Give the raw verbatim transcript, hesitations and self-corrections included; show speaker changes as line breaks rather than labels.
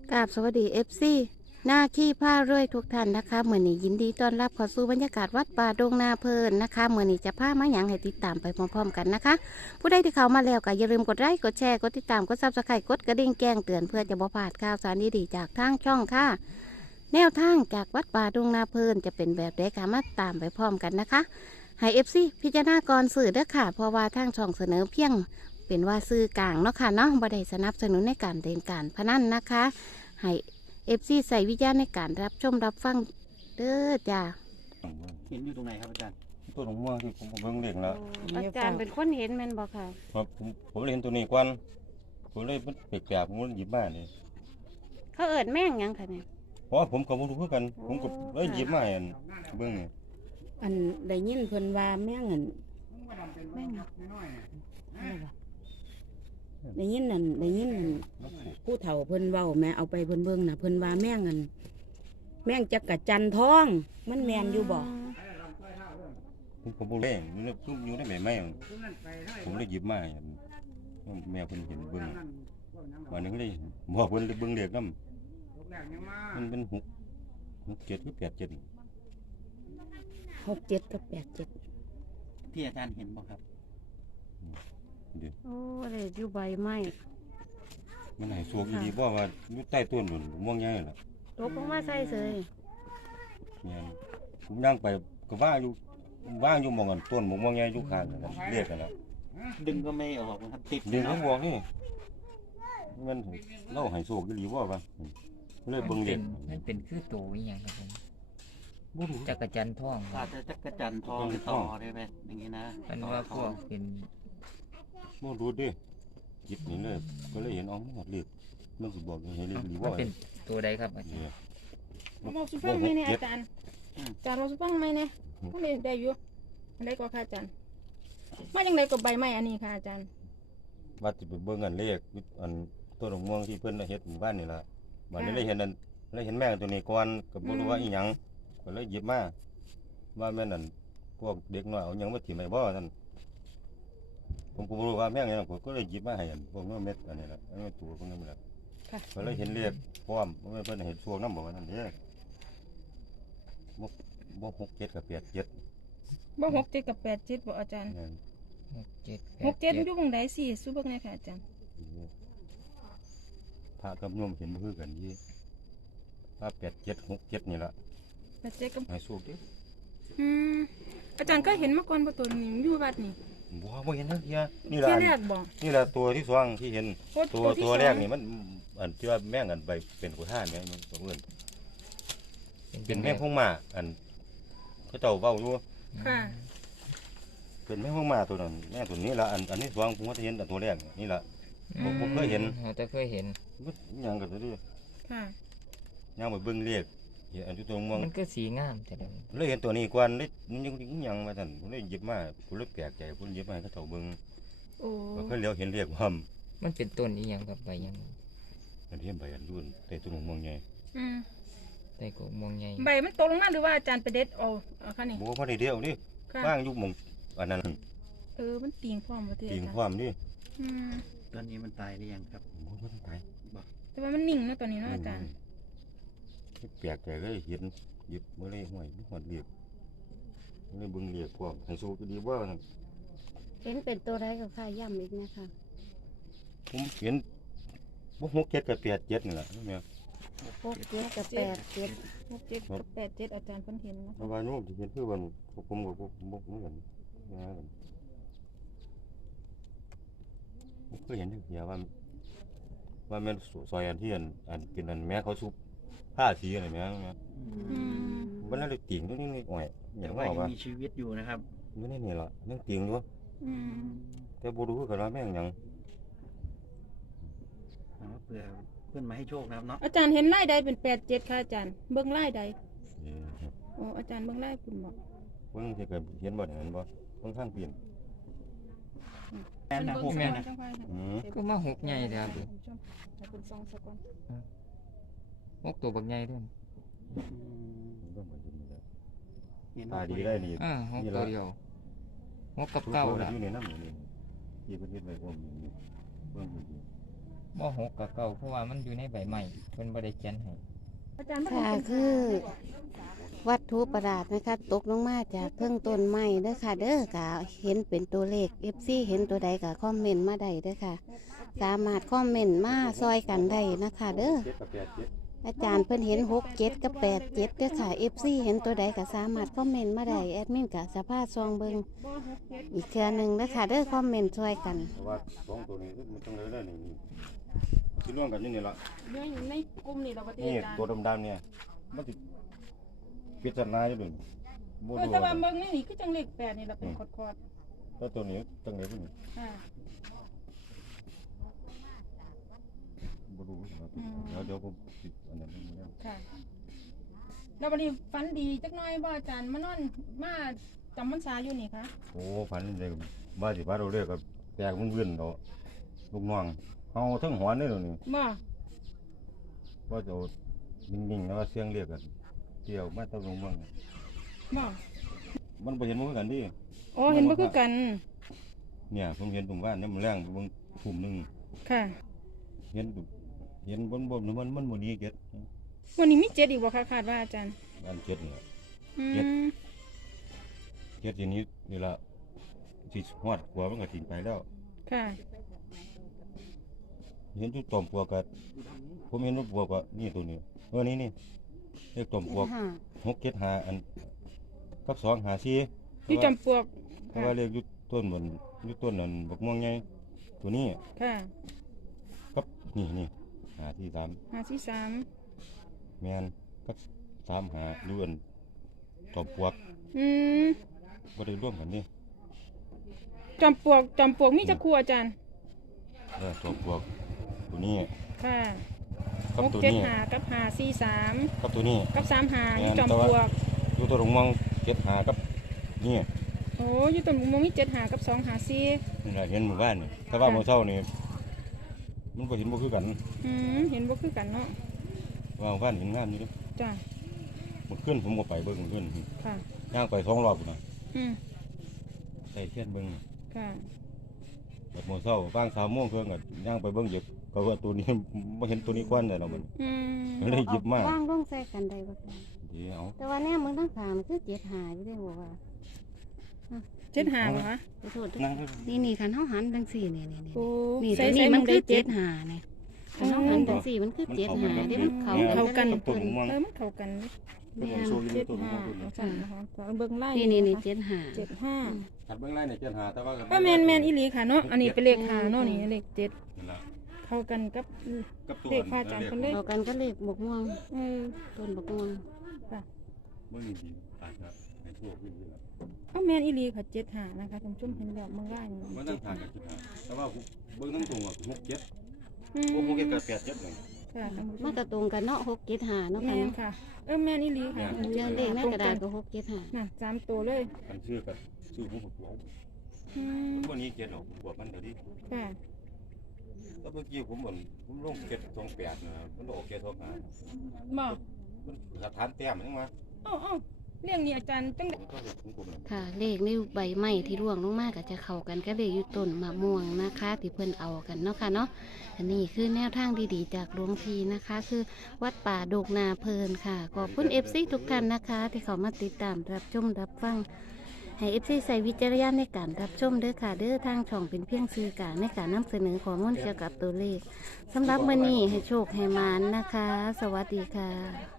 กราบสวัสดีเอฟซีหน้าขี้ผ้ารวยทุกท่านนะคะเหมือนนี้ยินดีต้อนรับเข้าสู่บรรยากาศวัดป่าดงนาเพลินนะคะเหมือนนี้จะพามาหยังให้ติดตามไปพร้อมๆกันนะคะผู้ใดที่เข้ามาแล้วก็อย่าลืมกดไลค์กดแชร์กดติดตามกดซับสไครต์กดกระดิ่งแจ้งเตือนเพื่อจะบ่พลาดข่าวสารดีๆจากทางช่องค่ะแนวทางจากวัดป่าดงนาเพลินจะเป็นแบบใดก็มาตามไปพร้อมกันนะคะให้เอฟซีพิจารณากรสื่อเด้อค่ะเพราะว่าทางช่องเสนอเพียงเป็นว่าซื้อกลางเนาะค่ะเนาะบ่ได้สนับสนุนในการเล่นการพนันนะคะให้เอฟซีใส่วิจารณ์ในการรับชมรับฟังเด้อจ้า
เห็นอยู่ตรงไหนครับอาจารย์
ต้นมะม่วงที่ผมผมเบิ่งเลี้ยงแล้ว
อาจารย์เป็นคนเห็นแมันบอกค่ะ
ครับผมผมเลยเห็นตัวนี้ก่อนผมเลยมันแปลกๆผมเลยหยิบมานี่
เขาเอิดแม่งหยังค่ะเนี่ย
เพราะว่าผมก็บ่รู้คือกัน ผมก็เลยหยิบมาอันเบิ่งนี่
อันได้ยินเพิ่นว่าแม่งอัน
แม่ง
อะไรวะได้ยินนั่นได้ยินนั่นผู้เฒ่าเพิ่นเว้าแม่เอาไปเพิ่นเบิ่งน่ะเพิ่นว่าแม่งอันแม่งจักกะจันทองมันแม่นอยู่บ่
ผมผมบ่เล่งอยู่ในตุ้มอยู่ในใบไม้ผมเลยหยิบมาอันแม่เพิ่นเห็นเบิ่งวันนึงเลยบอกเพิ่นเลยเบิ่งเลขนำมันเป็นหกหกเจ็ดหรือแปดเจ็ด
หกเจ็ดกับแปดเจ็ด
ที่อาจารย์เห็นบ่ครับ
เดี๋ยว
โอ้เลยอยู่ใบไม้
มันให้สวกอีหลีบ่ว่าอยู่ใต้ต้นนู่นมะม่วงใหญ่ล่ะ
ตกลงมาใส่เสย
แม่นผมย่างไปก็ว่าอยู่ว่างอยู่หมองกันต้นมะม่วงใหญ่อยู่ข้างกันเรียกกันแล้ว
ดึงก็ไม่ออกนะครับติด
เดี๋ยว
เนาะ
เขาบอกนี่มันเล่าให้โศกอีหลีว่าป่ะเลยเบิ่งเด็ก
มันเป็นคือตัวอหย่างครับผม
บ่รู้
จักรจันทร์ท่อง
อาจจะจักรจันทร์ทองต่อได้ไหมอย่างนี้นะ
มันว่าพวกเป็น
บ่รู้เด้จิตนี่เลยก็เลยเห็นอ๋อมันหมดเรียกมันสิบอกให้เรียกอีหลี
มัน
ว่า
เป็นตัวใดครับอาจารย์
เนี่ย
มาสุฟังไหมเนี่ยอาจารย์อาจารย์มาสุฟังไหมเนี่ยพวกนี้ได้อยู่อันใดก็ค่ะอาจารย์มาจังไดก็ใบไม้อันนี้ค่ะอาจารย์
ว่าสิไปเบิ่งอันเลขอันต้นมะม่วงที่เพิ่นเฮ็ดหมู่บ้านนี่ล่ะบัดนี้เลยเห็นอันเลยเห็นแม่งตัวนี้ก่อนก็บ่รู้ว่าอีหยังก็เลยหยิบมาว่าแม่นอั่นพวกเด็กน้อยเอาหยังมาถิ่มให้บ่ซั่นผมก็บ่รู้ว่าแม่งหยังผมก็เลยหยิบมาให้อันพวกน้อเม็ดอันนี้ล่ะอันนี้ตัวพวกนี้มันล่ะ
ค่ะ
ก็เลยเห็นเลขพร้อมบ่แม่นเพิ่นเห็นช่วงนำบ่ว่านั่นเด้บ่บ่หกเจ็ดกับแปดเจ็ด
บ่หกเจ็ดกับแปดเจ็ดบ่อาจารย์
นั่น
หกเจ็ดแป
ห
ด
กเจ็ด
เจ็ด
อยู่ตรงใดสี่สู้เบิ่งได้ค่ะอาจารย์
พระกับโยมเห็นบ่คือกันที่พระแปดเจ็ดหกเจ็ดนี่ล่ะ
แปดเจ็ดกับ
ให้สู้ดิ
อืมอาจารย์ก็เห็นมาก่อนบ่ตัวนี้อยู่วัดนี่
บ่บ่เห็นจักเที่ยนี่ล่ะ
ที่
อัน
แรกบ่
นี่ล่ะตัวที่สองที่เห็น
โอ้
ตัว
ที่
ตัว
สอง
แรกนี่มันอันที่ว่าแม่งอันใบเป็นกุท่านแม่งมันเพิ่นเป็นแม่งพงมาอันเขาเจ้าเว้าอยู่
ค่ะ
เป็นแม่งพงมาตัวนั้นแม่งตัวนี้ล่ะอันอันที่สองผมก็เห็นอันตัวแรกนี่ล่ะ ผมผมเคยเห็น
เราจะเคยเห็น
มันอิหยังกันตัวนี้
ค่ะ
ย่างไปเบิ่งเลขเห็นอันที่ตัวม่วง
มันก็สีงามแต่เดิม
เลยเห็นตัวนี้ก่อนเลยมันยังอิหยังมาซั่นผมเลยหยิบมาผมเลยแปลกใจผมหยิบมาให้เขาเจ้าเบิ่ง
โอ้
ก็เคยเลี้ยวเห็นเลขพร้อม
มันเป็นต้นอีหยังครับใบหยัง
อันที่ใบอันรุ่นใต้ต้นม่วงใหญ่
อืม
ใต้กกม่วงใหญ่
ใบมันตกลงมาหรือว่าอาจารย์ไปเด็ดเอาเอาค่ะนี่
บ่พอได้เดียวนี่
ค่ะ
ว่างอยู่หม่องอันนั้น
เออมันติงพร้อมบ่ติ
ติ
อาง จารย์
ความนี่
อืม
ตอนนี้มันตายหรือยังครับ
บ่บ่ต้องไป
แต่ว่ามันนิ่งเนาะตอนนี้เนาะอาจารย์
แปลกใจเลยเห็นหยิบมาเลยห้วยมีหอดเรียกเลยเบิ่งเรียกพร้อมให้สู้ก็ดีว่านั่น
เห็นเป็นตัวใดกับค่าย่ำอีกนะคะ
ผมเห็นบ่หกเจ็ดกับแปดเจ็ดนี่แหละนี่แม่
หกเจ็ดกับแปดเจ็ด
หกเจ็ดกับแปดเจ็ดอาจารย์เพิ่นเห็นเนาะ
เพราะว่าโน้มที่เห็นคือว่าผมก็บ่บ่เหมือนกันนะผมเคยเห็นอยู่เดียวว่าว่าแม่นซอยอันที่อันอันเป็นอันแม่เขาซุปผ้าสีอะไรแม่แม่
อืม
มันนั่นเลยติ่งตรงนี้นี่อ่อยอ
แต่
ย่าง
ว่า
ว่า
ยัง
ว่า
มีชีวิตอยู่นะครับ
อยู่ในนี่ล่ะยังติ่งอยู่
อืม
แต่บ่รู้คือกันว่าแม่งหยัง
เอาเพื่อเพื่อนมาให้โชคนะครับเนาะ
อาจารย์เห็นลายใดเป็นแปดเจ็ดค่ะอาจารย์เบิ่งลายใด
เออ
โอ้อาจารย์เบิ่งลายคุณบ่
เพิ่นสิก็เห็นบ่เห็นบ่เพิ่นข้างเปลี่ยน
แม่นะหก
แม่
แม่นะ
อืม
ก็มาหกใหญ่เด้อครับ
ให้คุณส่องสักก่อน
หกตัวบักใหญ่ด้วย
อืม
เบิ่งบ่ดีนี่แหละ
เห็น
ตา
ว่า
ดีได้ดี
อ่าหกตัวเดียวหกกับเก้า
ละ
ละ
อยู่ในน้ำอยู่นี่ที่เพิ่นเฮ็ดไว้พร้อมอยู่นี่เบิ่งอยู่นี่
บ่หกกับเก้าเพราะว่ามันอยู่ในใบไม้เพิ่นบ่ได้เขียนให้
อาจารย์มา
ค่ะคือวัตถุประหลาดนะคะตกลงมาจากเครื่องต้นไม้เด้อค่ะ เด้อกะเห็นเป็นตัวเลข เอฟ ซี เห็นตัวใดกะคอมเมนต์มาได้เด้อค่ะ สามารถคอมเมนต์มาซอยกันได้นะคะเด้อ
เจ็ดกับแปดเจ็ด
อาจารย์เพิ่นเห็นหกเจ็ดกับแปดเจ็ดเด้อค่ะ เอฟ ซี เห็นตัวใดก็สามารถคอมเมนต์มาได้แอดมินกะสภาพซองเบิงอีกเทื่อหนึงเด้อค่ะเด้อคอมเมนต์ช่วยกัน
เพราะว่าสองตัวนี้มันต้องเลยได้นี่นี่สิร่วมกันอยู่นี่ล่ะ
เนื้ออยู่ในกลุ่มนี่เราปฏิ
นี่
จาร
ตัวดำๆเนี่ยมันสิพิจารณาอยู่เบิ่งบ่
เออ
ดู
แต่ว่าเบิ่งนี่นี่คือจังเลขแปดนี่เราเป็นคอด
แล้วตัวนี้จังได๋พุ่น
ๆอ่า
บ่รู้
อืม
เดี๋ยวเดี๋ยวผมสิอันนั้นให้แล้ว
ค่ะแล้ววันนี้ฝันดีจักหน่อยบ่อาจารย์มานอนมาจำพรรษาอยู่นี่คะ
โอ้ฝันเลยว่าสิพาเราเรียกก็แตกมันเวียนเนาะลูกน้องเฮาทั้งหัวนี่แล้วนี่
บ่
ว่าจะนิ่งๆนะว่าเสียงเรียกกันเกี่ยวมาตะลงเมือง
บ่
มันบ่เห็นบ่คือกันดิ
โอ้เห็นบ่คือกัน
เนี่ยผมเห็นตรงบ้านเนี่ยมันแรงเบิ่งกลุ่มหนึง
ค่ะ
เห็นเห็นบนบนมันมันบ่หนี้เก็ด
วันนี้มีเจ็ดอีกบ่คะคาดว่าอาจารย์
บ้านเก็ดนี่ล่ะ
อื
เจ็ด
ม
เก็ดทีนี้นี่ล่ะสิฮอดกว่ามันก็ทิ้งไปแล้ว
ค่ะ
เห็นทุกตอมปลวกก็ผมเห็นว่าปลวกก็นี่ตัวนี้เออนี่นี่เลขตอมปลวกหกเจ็ดห้าอันกับสองห้าสี่
อยู่จอมปลวก
เพราะว่าเลขอยู่ต้นบนอยู่ต้นนั้นบักม่วงใหญ่ตัวนี้
ค่ะ
กับนี่นี่หาที่สาม
ห้าสี่สาม
แมนกับสามหาดูอันตอบปลวก
อืม
บ่ได้ร่วมกันนี่
จอมปลวกจอมปลวกมีจักครูอาจารย์
เออตอบปลวกตัวนี้
ค่ะ
กับ
หก
ตัว
เจ็ด
นี้
ห้ากับห้าสี่สาม
กับตัวนี้
กับสามห้าอยู่
แม่น
จอม
แต่
ป
ว่า
ลวก
อยู่ตัวหลงมองเจ็ดหากับนี่
โอ้อยู่ต้นมะม่วงมีเจ็ดห้ากับสองห้าสี่
นี่แหละเห็นหมู่บ้านนี่ถ้าว่า
ค่ะ
เมื่อเช้านี่มันบ่เห็นบ่คือกัน
อืมเห็นบ่คือกันเนาะ
ว่าหมู่บ้านเห็นงามอยู่เด้
จ้ะ
หมดขึ้นผมก็ไปเบิ่งหมดขึ้น
ค่ะ
ย่างไปสองรอบพุ่นน่ะ
อืม
ใส่เทียนเบิ่ง
ค่ะ
แบบเมื่อเช้าบางสามโมงครึ่งก็ย่างไปเบิ่งหยิบก็ว่าตัวนี้ บ่เห็นตัวนี้กวนได้แล้วมัน
อืม
ก็เลยหยิบมา
ว่างลงใส่กันได้บ่คะ
เดี๋ยวเอา
แต่ว่าเนี่ยมึงตั้งขางมันคือเจ็ดหาอยู่ได้บ่ว่า
เจ็ดห้าเหรอคะ
ขอโทษเด้อ
นั่งเลย
นี่นี่คันเฮาหันจังซี่นี่นี่นี่
โอ้
นี่
ใส่
ตัว
ใส่
นี้
มั
มัน น
ได้
คือ
เจ็
เจ็
ด
ดหานี่คันเฮาหันจังซี่มันคือเจ็ดหาเด้มันเข้า
เข้ากัน
กับ
ต้
เพิ่
น
น
ม่วง
เออมันเข้ากัน
เพิ่นโชว์อยู่ใน
เจ็ด
ต้น
ห้า
ม่วงพุ่น
เอาสั่นนะคะเบิ่งไล่
นี่นี่นี่เจ็ดหา
เจ็ดห้า
ขัดเบิ่งไล่เนี่ยเจ็ดหาแต่ว่า
เออแมนแมนอีหลีค่ะเนาะอันนี้เป็นเลขห้าเนาะนี่เลขเจ็ด
นั่นล่ะ
เข้ากันกับ
กับตัว
เลขพระอาจารย์เพิ่นเลข
เข้ากันก็เลขบกม่วง
เออ
ต้นบกม่วง
ค่ะ
เบิ่งดีๆอาจจะให้โชคขึ้นอยู่แล้ว
เอาแมนอีหลีค่ะเจ็ดห้านะคะท่านผู้ชมเห็นแล้วเมื่อไล่นี่
มัน
เจ็
นั่
ด
งทา
ห้าน
กันจุดหาแต่ว่าเบิ่งทั้งตรงอ่ะหกเจ็ด
อืม
โอ้หกเจ็ดกับแปดเจ็ดเลย
ค่ะท่านผู้ช
มัน
ม
ก็ตรงกันเนาะหกเจ็ดหาเนาะ
แม
ค่ะ
น
เนาะ
ค่ะเออแมนอีหลีค่ะ
เจอเลขในกระดาษก็หกเจ็ดหา
น่ะสามตัวเลย
กันชื่อกับชื่อผู้ปกครอง
อืม
พวกนี้เจ็ดออกบวกมันเดี๋ยวนี้
ค่ะ
แล้วเมื่อกี้ผมเหมือนผมลงเจ็ดสองแปดนะมันออกเจ็ดสองห้า
บอก
มันสถานแต้มยังมา
เอ้าเอ้าเรื่องนี้อาจารย์จัง
ผมก็เลยผมกลมเลย
ค่ะ เลขในใบไม้ที่ร่วงลงมาก็จะเข้ากันก็เลขอยู่ต้นมะม่วงนะคะที่เพิ่นเอากันเนาะค่ะเนาะอันนี้คือแนวทางดีๆจากหลวงพีนะคะ คือวัดป่าโดกนาเพลินค่ะขอบคุณเอฟซีทุกท่านนะคะ ที่เขามาติดตามรับชมรับฟังให้เอฟซีใส่วิจารณญาณในการรับชมเด้อค่ะเด้อทางช่องเป็นเพียงสื่อกลางในการนำเสนอข้อมูลเกี่ยวกับตัวเลขสำหรับมื้อนี้ให้โชคให้มานนะคะ สวัสดีค่ะ